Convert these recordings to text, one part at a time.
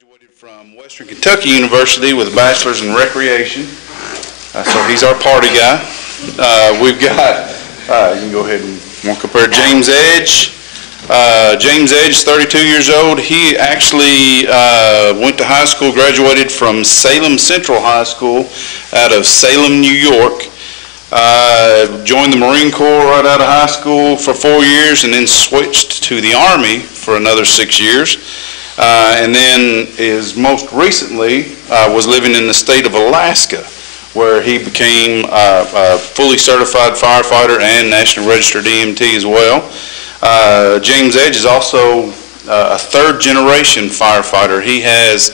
Graduated from Western Kentucky University with a bachelor's in recreation. So he's our party guy. We've got, you can go ahead and walk up there, James Edge. James Edge is 32 years old. He actually went to high school, graduated from Salem Central High School out of Salem, New York. Joined the Marine Corps right out of high school for 4 years and then switched to the Army for another 6 years. And then most recently was living in the state of Alaska, where he became a fully certified firefighter and National Registered EMT as well. James Edge is also a third-generation firefighter. He has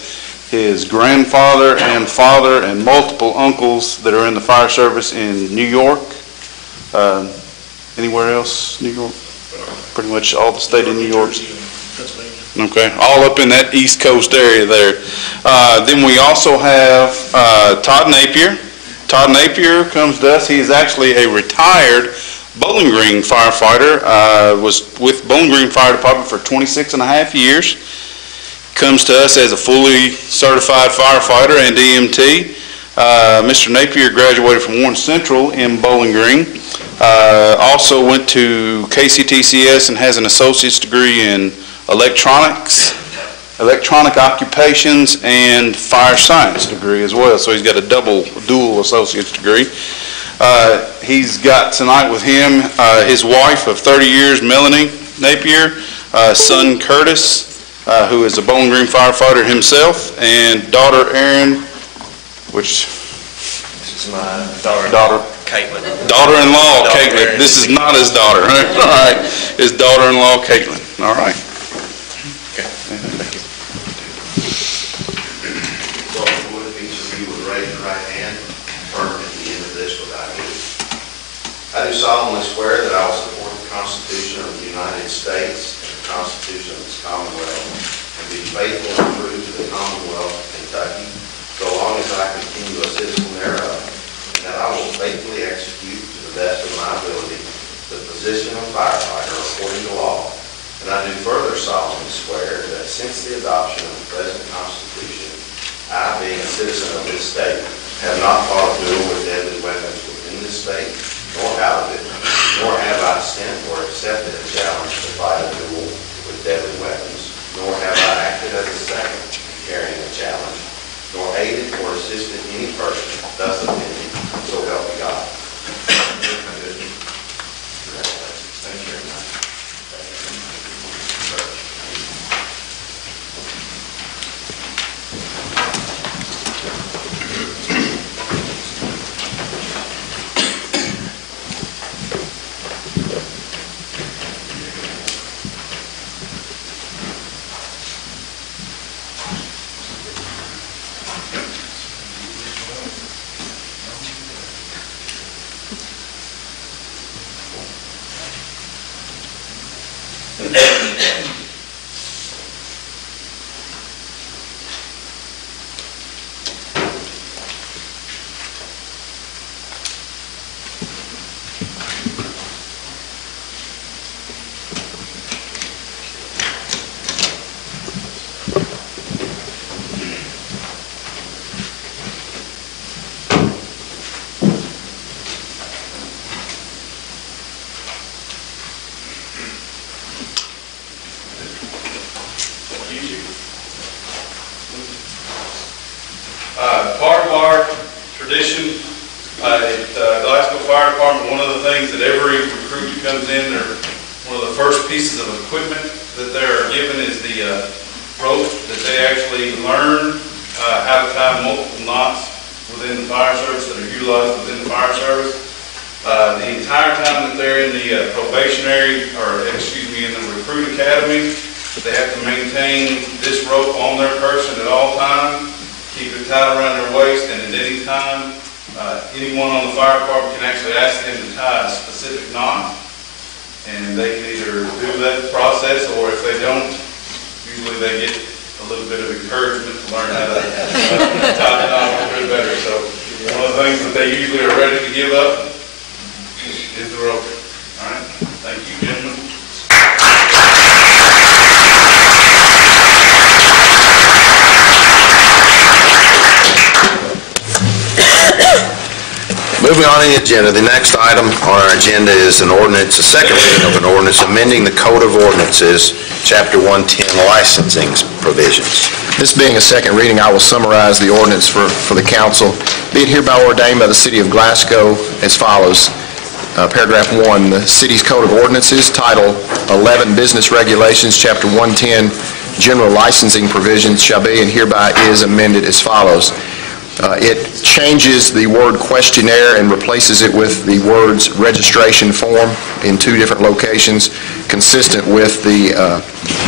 his grandfather and father and multiple uncles that are in the fire service in New York. Anywhere else? New York? Pretty much all the state of New York. Okay, all up in that East Coast area there. Then we also have Todd Napier. Todd Napier comes to us. He is actually a retired Bowling Green firefighter. Was with Bowling Green Fire Department for 26 and a half years. Comes to us as a fully certified firefighter and EMT. Mr. Napier graduated from Warren Central in Bowling Green. Also went to KCTCS and has an associate's degree in electronics, electronic occupations, and fire science degree as well. So he's got a dual associate's degree. He's got tonight with him his wife of 30 years, Melanie Napier, son Curtis, who is a Bowling Green firefighter himself, and daughter Erin, which this is my daughter Caitlin. Daughter-in-law Caitlin. This is not his daughter. All right, his daughter-in-law Caitlin. All right. Okay. Thank you. So, would each of you would raise your right hand, affirm at the end of this what I do. I do solemnly swear that I will support the Constitution of the United States and the Constitution of this Commonwealth, and be faithful and true to the Commonwealth of Kentucky, so long as I continue a citizen thereof, and that I will faithfully execute to the best of my ability the position of firefighter according to law. And I do further solemnly swear that since the adoption of the present Constitution, I, being a citizen of this state, have not fought a duel with deadly weapons within this state, nor out of it, nor have I sent or accepted a challenge to fight a duel with deadly weapons, nor have I acted as a second carrying a challenge, nor aided or assisted any person thus offending, so help me God. Thank you very much. Part of our tradition at Glasgow Fire Department, one of the things that every recruit who comes in, one of the first pieces of equipment that they're given is the rope that they actually learn how to tie multiple knots within the fire service that are utilized within the fire service. The entire time that they're in the in the recruit academy, they have to maintain this rope on their person at all times. Keep it tied around their waist, and at any time, anyone on the fire department can actually ask them to tie a specific knot, and they can either do that process, or if they don't, usually they get a little bit of encouragement to learn how to tie the knot a little bit better. So one of the things that they usually are ready to give up is the rope. All right, thank you, gentlemen. Moving on in the agenda, the next item on our agenda is an ordinance, a second reading of an ordinance amending the Code of Ordinances, Chapter 110, licensing provisions. This being a second reading, I will summarize the ordinance for the council. Be it hereby ordained by the City of Glasgow as follows. Paragraph 1, the city's Code of Ordinances, Title 11, Business Regulations, Chapter 110, General Licensing Provisions shall be and hereby is amended as follows. It changes the word questionnaire and replaces it with the words registration form in two different locations, consistent with the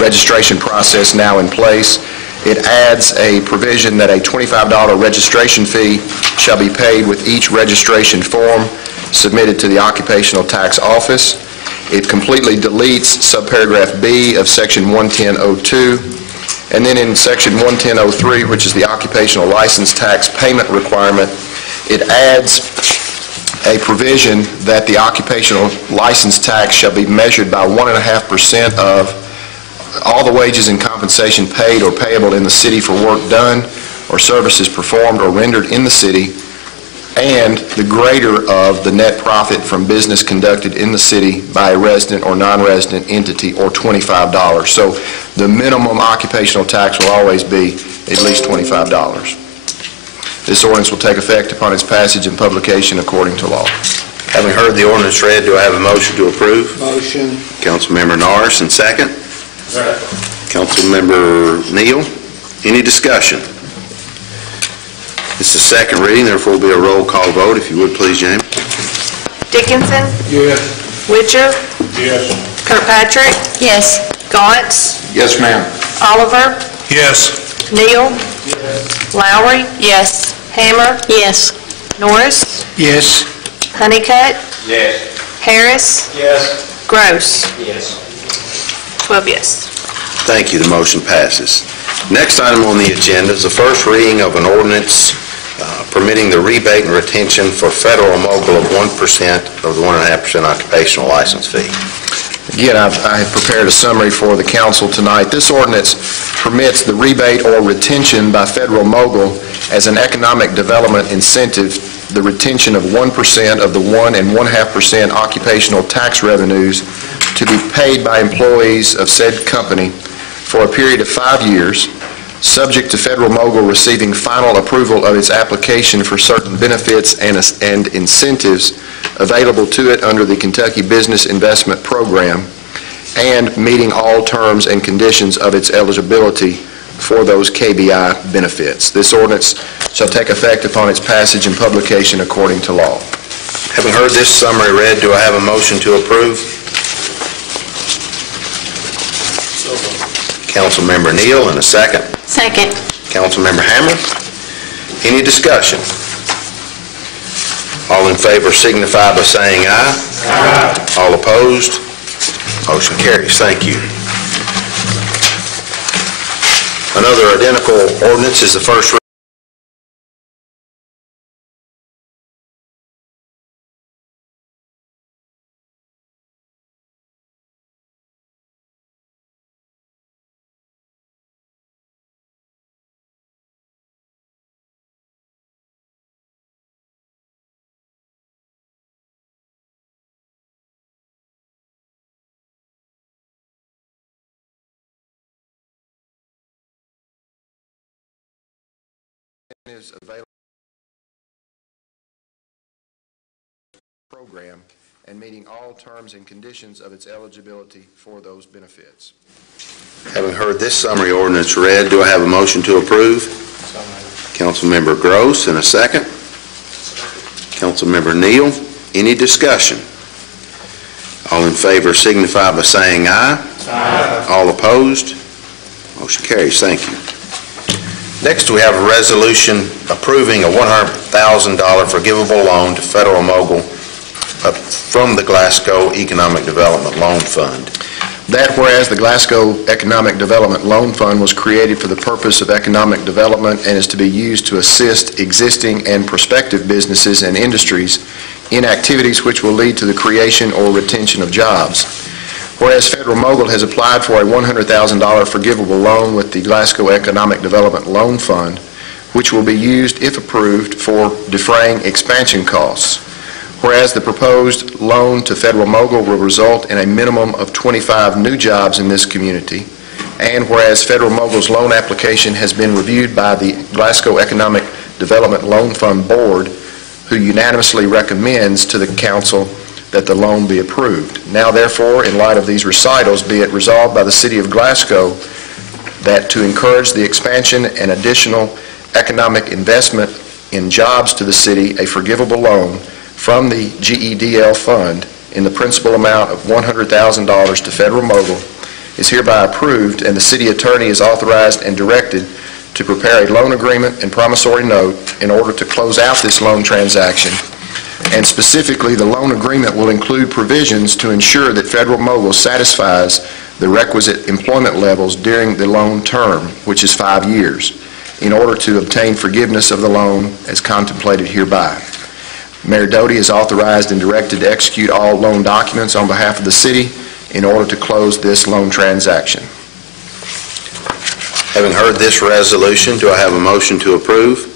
registration process now in place. It adds a provision that a $25 registration fee shall be paid with each registration form submitted to the Occupational Tax Office. It completely deletes subparagraph B of Section 110.02. And then in Section 110.03, which is the occupational license tax payment requirement, it adds a provision that the occupational license tax shall be measured by 1.5% of all the wages and compensation paid or payable in the city for work done or services performed or rendered in the city, and the greater of the net profit from business conducted in the city by a resident or non-resident entity, or $25. So the minimum occupational tax will always be at least $25. This ordinance will take effect upon its passage and publication according to law. Having heard the ordinance read, do I have a motion to approve? Motion. Councilmember Norris, and second? Second. Councilmember Neal. Any discussion? It's the second reading, therefore will be a roll call vote. If you would, please, James. Dickinson? Yes. Witcher? Yes. Kirkpatrick? Yes. Gauntz? Yes, ma'am. Oliver? Yes. Neal? Lowry? Yes. Hammer? Yes. Norris? Yes. Honeycutt? Yes. Harris? Yes. Gross? Yes. 12 yes. Thank you. The motion passes. Next item on the agenda is the first reading of an ordinance permitting the rebate and retention for federal mogul of 1% of the 1.5% occupational license fee. Again, I have prepared a summary for the council tonight. This ordinance permits the rebate or retention by federal mogul as an economic development incentive, the retention of 1% of the 1.5% occupational tax revenues to be paid by employees of said company for a period of 5 years, subject to federal mogul receiving final approval of its application for certain benefits and incentives available to it under the Kentucky Business Investment Program, and meeting all terms and conditions of its eligibility for those KBI benefits. This ordinance shall take effect upon its passage and publication according to law. Having heard this summary read, do I have a motion to approve? Councilmember Neal, and a second. Second. Councilmember Hammer. Any discussion? All in favor signify by saying aye. Aye. All opposed? Motion carries. Thank you. Another identical ordinance is the first reading. Is available program and meeting all terms and conditions of its eligibility for those benefits. Having heard this summary ordinance read, do I have a motion to approve? Councilmember Gross, and a second. Councilmember Neal. Any discussion? All in favor signify by saying aye. Aye. All opposed? Motion carries. Thank you. Next, we have a resolution approving a $100,000 forgivable loan to federal mogul from the Glasgow Economic Development Loan Fund. That whereas the Glasgow Economic Development Loan Fund was created for the purpose of economic development and is to be used to assist existing and prospective businesses and industries in activities which will lead to the creation or retention of jobs. Whereas Federal Mogul has applied for a $100,000 forgivable loan with the Glasgow Economic Development Loan Fund, which will be used, if approved, for defraying expansion costs. Whereas the proposed loan to Federal Mogul will result in a minimum of 25 new jobs in this community, and whereas Federal Mogul's loan application has been reviewed by the Glasgow Economic Development Loan Fund Board, who unanimously recommends to the council that the loan be approved. Now therefore, in light of these recitals, be it resolved by the City of Glasgow that to encourage the expansion and additional economic investment in jobs to the city, a forgivable loan from the GEDL fund in the principal amount of $100,000 to Federal Mogul is hereby approved, and the city attorney is authorized and directed to prepare a loan agreement and promissory note in order to close out this loan transaction. And specifically, the loan agreement will include provisions to ensure that Federal Mogul satisfies the requisite employment levels during the loan term, which is 5 years, in order to obtain forgiveness of the loan as contemplated hereby. Mayor Doty is authorized and directed to execute all loan documents on behalf of the city in order to close this loan transaction. Having heard this resolution, do I have a motion to approve?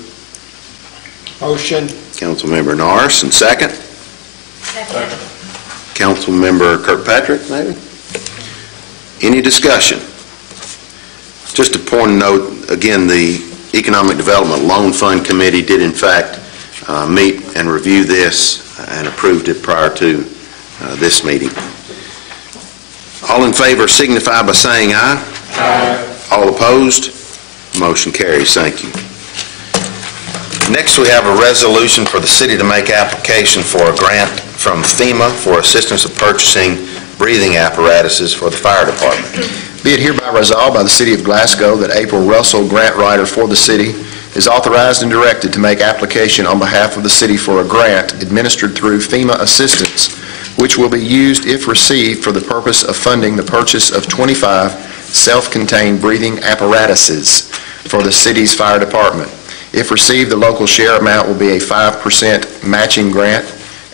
Motion. Councilmember Norris, and second? Second. Councilmember Kirkpatrick, maybe? Any discussion? Just a point of note, again, the Economic Development Loan Fund Committee did in fact meet and review this and approved it prior to this meeting. All in favor signify by saying aye. Aye. All opposed? Motion carries. Thank you. Next, we have a resolution for the city to make application for a grant from FEMA for assistance of purchasing breathing apparatuses for the fire department. Be it hereby resolved by the City of Glasgow that April Russell, grant writer for the city, is authorized and directed to make application on behalf of the city for a grant administered through FEMA assistance, which will be used, if received, for the purpose of funding the purchase of 25 self-contained breathing apparatuses for the city's fire department. If received, the local share amount will be a 5% matching grant,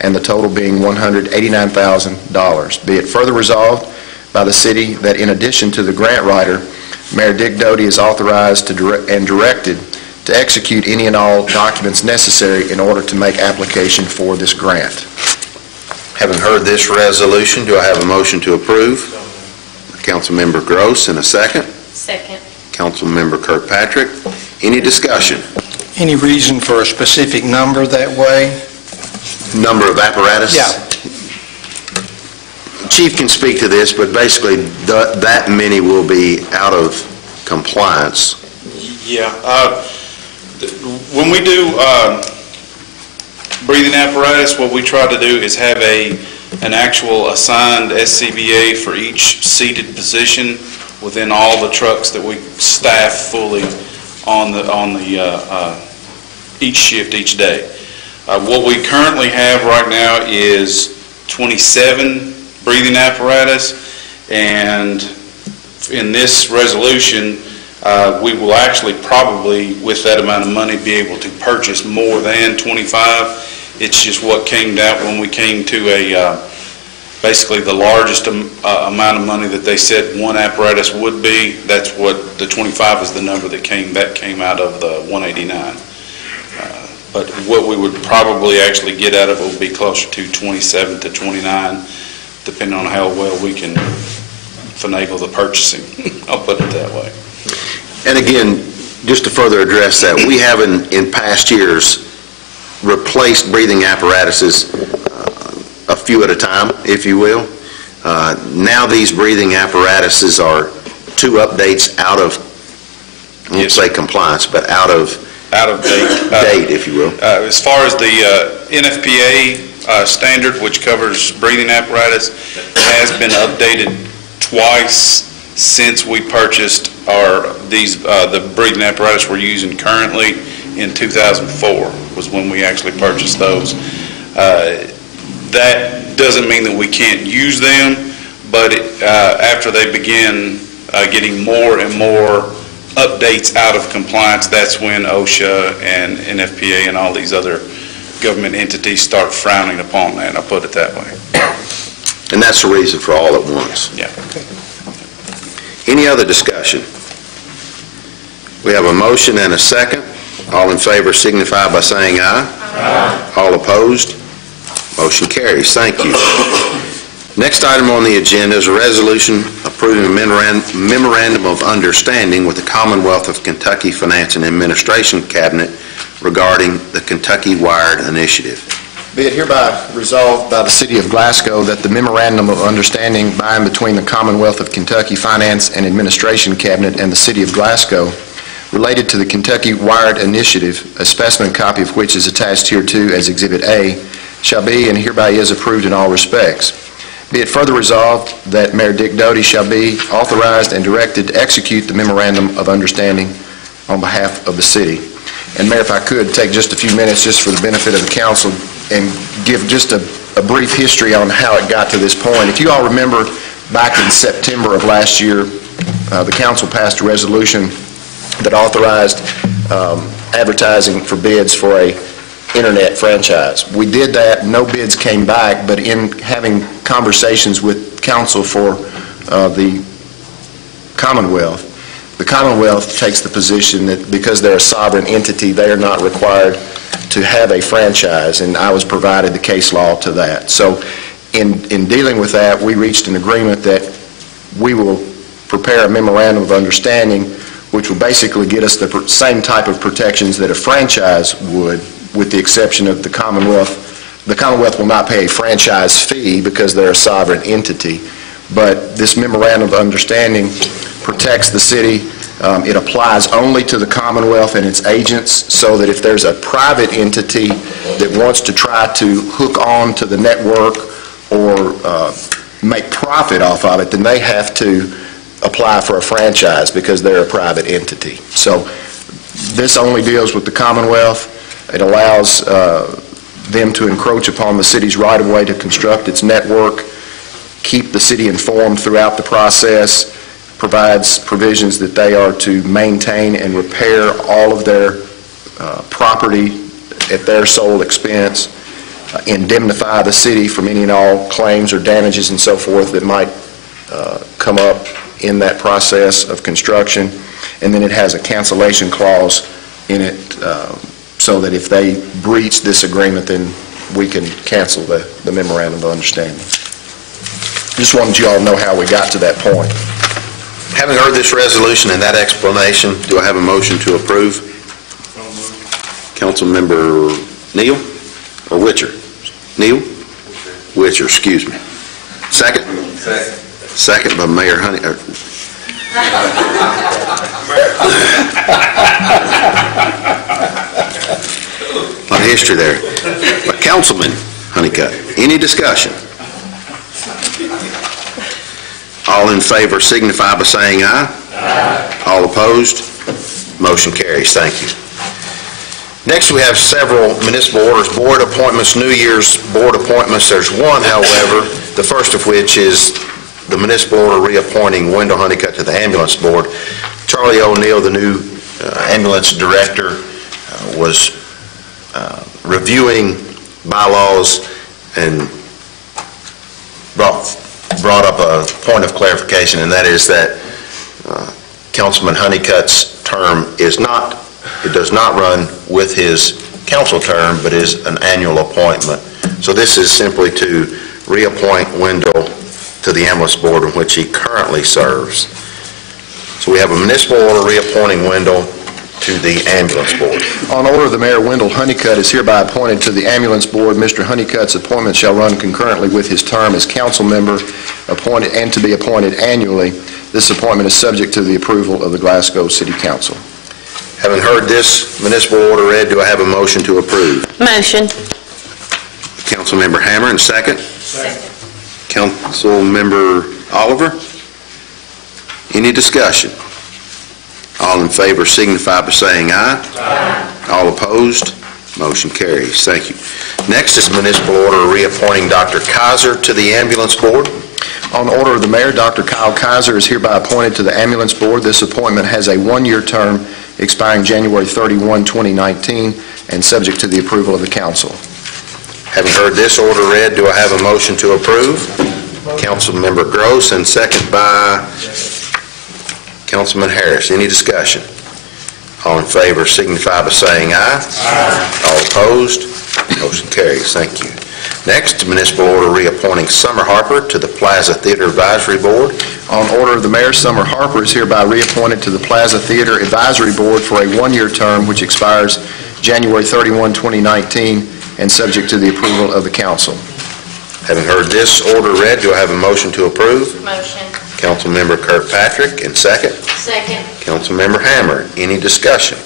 and the total being $189,000. Be it further resolved by the city that in addition to the grant writer, Mayor Dick Doty is authorized and directed to execute any and all documents necessary in order to make application for this grant. Having heard this resolution, do I have a motion to approve? Councilmember Gross, and a second? Second. Councilmember Kirkpatrick. Any discussion? Any reason for a specific number that way? Number of apparatus? Yeah. Chief can speak to this, but basically that many will be out of compliance. Yeah. When we do breathing apparatus, what we try to do is have an actual assigned SCBA for each seated position within all the trucks that we staff fully on the each shift each day. What we currently have right now is 27 breathing apparatus, and in this resolution, we will actually probably, with that amount of money, be able to purchase more than 25. It's just what came out when we came to basically the largest amount of money that they said one apparatus would be. That's what the 25 is, the number that came out of the 189. But what we would probably actually get out of it would be closer to 27 to 29, depending on how well we can finagle the purchasing. I'll put it that way. And again, just to further address that, we have in past years replaced breathing apparatuses a few at a time, if you will. Now these breathing apparatuses are 2 updates out of, I won't say compliance, but out of date, if you will. As far as the NFPA standard, which covers breathing apparatus, has been updated twice since we purchased the breathing apparatus we're using currently. In 2004 was when we actually purchased those. That doesn't mean that we can't use them, but after they begin getting more and more updates out of compliance, that's when OSHA and NFPA and all these other government entities start frowning upon that. I'll put it that way. And that's the reason for all at once. Yeah. Any other discussion? We have a motion and a second. All in favor signify by saying aye. Aye. All opposed? Motion carries. Thank you. Next item on the agenda is a resolution approving a memorandum of understanding with the Commonwealth of Kentucky Finance and Administration Cabinet regarding the Kentucky Wired Initiative. Be it hereby resolved by the City of Glasgow that the memorandum of understanding by and between the Commonwealth of Kentucky Finance and Administration Cabinet and the City of Glasgow related to the Kentucky Wired Initiative, a specimen copy of which is attached hereto as Exhibit A, shall be and hereby is approved in all respects. Be it further resolved that Mayor Dick Doty shall be authorized and directed to execute the memorandum of understanding on behalf of the city. And Mayor, if I could take just a few minutes just for the benefit of the council and give just a brief history on how it got to this point. If you all remember, back in September of last year, the council passed a resolution that authorized advertising for bids for a internet franchise. We did that, no bids came back, but in having conversations with council for the Commonwealth takes the position that because they're a sovereign entity, they are not required to have a franchise, and I was provided the case law to that. So in dealing with that, we reached an agreement that we will prepare a memorandum of understanding which will basically get us the same type of protections that a franchise would, with the exception of the Commonwealth. The Commonwealth will not pay a franchise fee because they're a sovereign entity, but this memorandum of understanding protects the city. It applies only to the Commonwealth and its agents, so that if there's a private entity that wants to try to hook on to the network or make profit off of it, then they have to apply for a franchise because they're a private entity. So this only deals with the Commonwealth. It allows them to encroach upon the city's right-of-way to construct its network, keep the city informed throughout the process, provides provisions that they are to maintain and repair all of their property at their sole expense, indemnify the city from any and all claims or damages and so forth that might come up in that process of construction. And then it has a cancellation clause in it so that if they breach this agreement, then we can cancel the memorandum of understanding. Just wanted you all to know how we got to that point. Having heard this resolution and that explanation, do I have a motion to approve? Councilmember Neal or Witcher? Neal? Witcher, excuse me. Second? Second by Mayor Honey. A lot of history there. But Councilman Honeycutt, any discussion? All in favor signify by saying aye. Aye. All opposed? Motion carries. Thank you. Next, we have several municipal orders, board appointments, New Year's board appointments. There's one, however, the first of which is the municipal order reappointing Wendell Honeycutt to the ambulance board. Charlie O'Neill, the new ambulance director, was reviewing bylaws and brought up a point of clarification, and that is that Councilman Honeycutt's term does not run with his council term, but is an annual appointment. So this is simply to reappoint Wendell to the ambulance board in which he currently serves. So we have a municipal order reappointing Wendell to the ambulance board. On order of the mayor, Wendell Honeycutt is hereby appointed to the ambulance board. Mr. Honeycutt's appointment shall run concurrently with his term as council member, appointed and to be appointed annually. This appointment is subject to the approval of the Glasgow City Council. Having heard this municipal order read, do I have a motion to approve? Motion. Councilmember Hammer, and second? Second. Councilmember Oliver? Any discussion? All in favor signify by saying aye. Aye. All opposed? Motion carries. Thank you. Next is municipal order reappointing Dr. Kaiser to the ambulance board. On order of the mayor, Dr. Kyle Kaiser is hereby appointed to the ambulance board. This appointment has a one-year term expiring January 31, 2019, and subject to the approval of the council. Having heard this order read, do I have a motion to approve? Councilmember Gross, and second by Councilman Harris. Any discussion? All in favor signify by saying aye. Aye. All opposed? Motion carries. Thank you. Next, municipal order reappointing Summer Harper to the Plaza Theater Advisory Board. On order of the mayor, Summer Harper is hereby reappointed to the Plaza Theater Advisory Board for a one-year term which expires January 31, 2019, and subject to the approval of the council. Having heard this order read, do I have a motion to approve? Motion. Councilmember Kirkpatrick, and second. Second. Councilmember Hammer. Any discussion?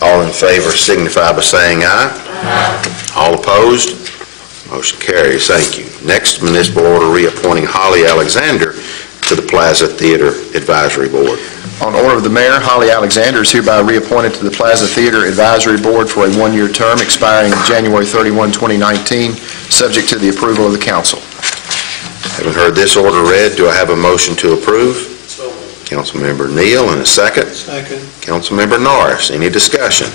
All in favor signify by saying aye. Aye. All opposed? Motion carries. Thank you. Next, municipal order reappointing Holly Alexander to the Plaza Theater Advisory Board. On order of the mayor, Holly Alexander is hereby reappointed to the Plaza Theater Advisory Board for a one-year term expiring January 31, 2019, subject to the approval of the council. Having heard this order read, do I have a motion to approve? Councilmember Neal, and a second. Second. Councilmember Norris. Any discussion?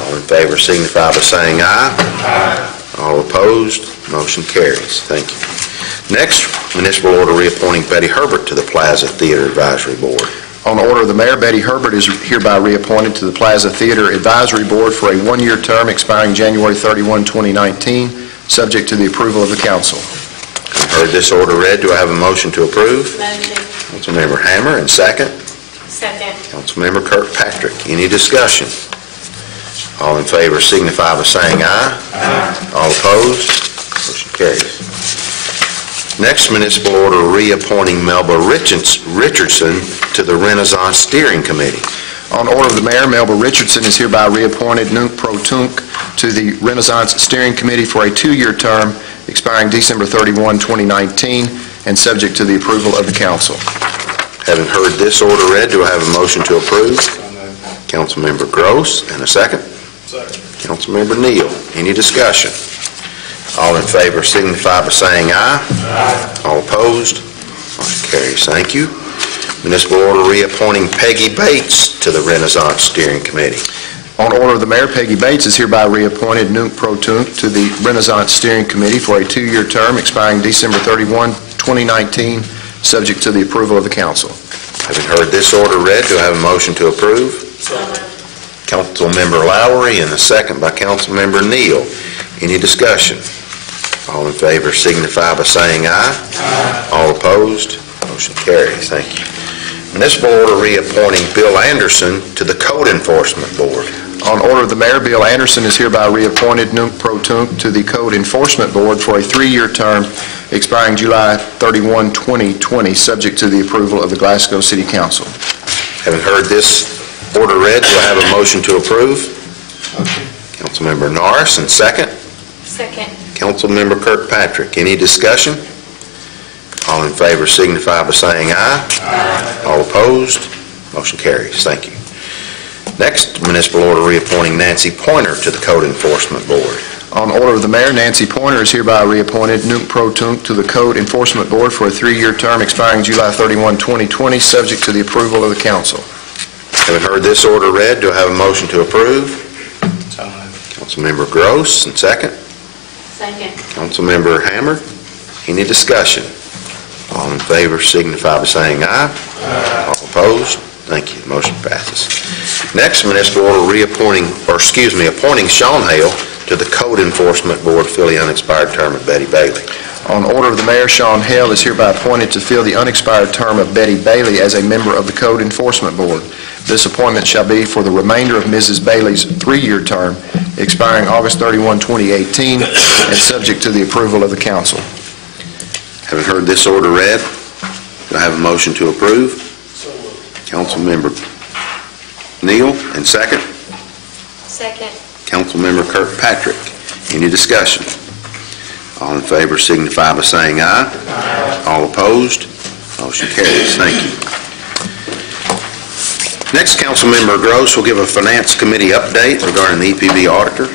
All in favor signify by saying aye. Aye. All opposed? Motion carries. Thank you. Next, municipal order reappointing Betty Herbert to the Plaza Theater Advisory Board. On order of the mayor, Betty Herbert is hereby reappointed to the Plaza Theater Advisory Board for a one-year term expiring January 31, 2019, subject to the approval of the council. I've heard this order read. Do I have a motion to approve? Motion. Councilmember Hammer, and second. Second. Councilmember Kirkpatrick. Any discussion? All in favor signify by saying aye. Aye. All opposed? Motion carries. Next, municipal order reappointing Melba Richardson to the Renaissance Steering Committee. On order of the mayor, Melba Richardson is hereby reappointed nunc pro tunc to the Renaissance Steering Committee for a two-year term expiring December 31, 2019, and subject to the approval of the council. Having heard this order read, do I have a motion to approve? Councilmember Gross, and a second. Second. Councilmember Neal. Any discussion? All in favor signify by saying aye. Aye. All opposed? Motion carries. Thank you. Municipal order reappointing Peggy Bates to the Renaissance Steering Committee. On order of the mayor, Peggy Bates is hereby reappointed nunc pro tunc to the Renaissance Steering Committee for a two-year term expiring December 31, 2019, subject to the approval of the council. Having heard this order read, do I have a motion to approve? Councilmember Lowry, and a second by Councilmember Neal. Any discussion? All in favor signify by saying aye. Aye. All opposed? Motion carries. Thank you. Municipal order reappointing Bill Anderson to the Code Enforcement Board. On order of the mayor, Bill Anderson is hereby reappointed nunc pro tunc to the Code Enforcement Board for a three-year term expiring July 31, 2020, subject to the approval of the Glasgow City Council. Having heard this order read, do I have a motion to approve? Councilmember Norris, and second. Second. Councilmember Kirkpatrick. Any discussion? All in favor signify by saying aye. Aye. All opposed? Motion carries. Thank you. Next, municipal order reappointing Nancy Pointer to the Code Enforcement Board. On order of the mayor, Nancy Pointer is hereby reappointed nunc pro tunc to the Code Enforcement Board for a three-year term expiring July 31, 2020, subject to the approval of the council. Having heard this order read, do I have a motion to approve? Councilmember Gross, and second. Second. Councilmember Hammer. Any discussion? All in favor signify by saying aye. Aye. All opposed? Thank you. Motion passes. Next, municipal order appointing Sean Hale to the Code Enforcement Board to fill the unexpired term of Betty Bailey. On order of the mayor, Sean Hale is hereby appointed to fill the unexpired term of Betty Bailey as a member of the Code Enforcement Board. This appointment shall be for the remainder of Mrs. Bailey's three-year term, expiring August 31, 2018, and subject to the approval of the council. Having heard this order read, do I have a motion to approve? Councilmember Neal, and second. Second. Councilmember Kirkpatrick. Any discussion? All in favor signify by saying aye. Aye. All opposed? Motion carries. Thank you. Next, Councilmember Gross will give a Finance Committee update regarding the EPB auditor.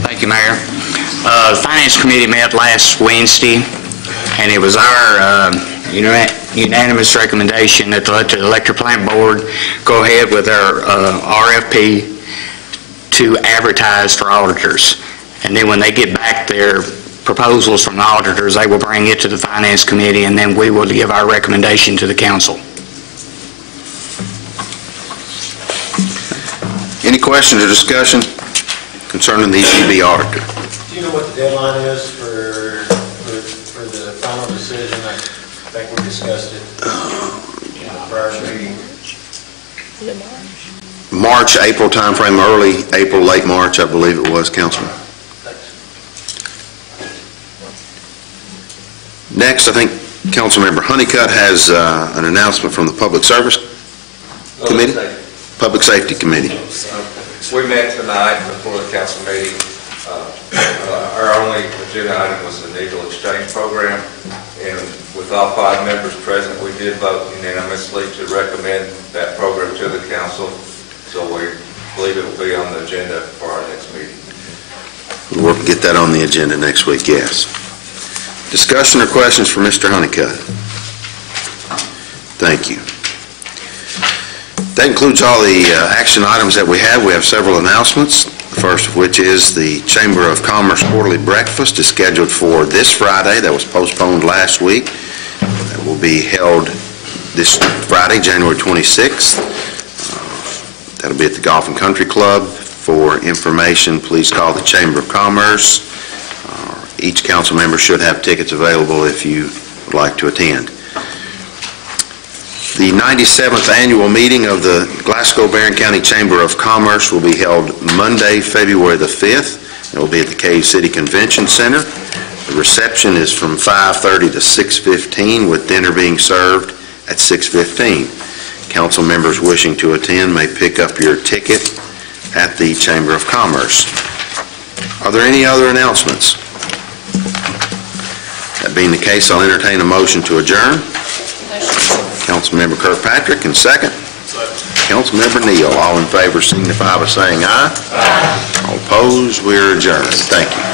Thank you, Mayor. The Finance Committee met last Wednesday, and it was our unanimous recommendation that the Electric Plant Board go ahead with our RFP to advertise for auditors. And then when they get back their proposals from the auditors, they will bring it to the Finance Committee, and then we will give our recommendation to the council. Any questions or discussion concerning the EPB auditor? know what the deadline is for the final decision? I think we discussed it in the prior meeting. March, April timeframe, early April, late March, I believe it was, Councilman. Next, I think Councilmember Honeycutt has an announcement from the Public Service Committee? Public Safety Committee. We met tonight before the council meeting. Our only agenda item was the Needle Exchange Program, and with all 5 members present, we did vote unanimously to recommend that program to the council, so we believe it will be on the agenda for our next meeting. We'll work to get that on the agenda next week, yes. Discussion or questions for Mr. Honeycutt? Thank you. That includes all the action items that we have. We have several announcements, the first of which is the Chamber of Commerce Quarterly Breakfast is scheduled for this Friday. That was postponed last week. That will be held this Friday, January 26th. That'll be at the Golf and Country Club. For information, please call the Chamber of Commerce. Each council member should have tickets available if you would like to attend. The 97th annual meeting of the Glasgow Barron County Chamber of Commerce will be held Monday, February the 5th. It will be at the Cave City Convention Center. The reception is from 5:30 to 6:15, with dinner being served at 6:15. Council members wishing to attend may pick up your ticket at the Chamber of Commerce. Are there any other announcements? That being the case, I'll entertain a motion to adjourn. Councilmember Kirkpatrick, and second. Councilmember Neal. All in favor signify by saying aye. Aye. All opposed, we're adjourned. Thank you.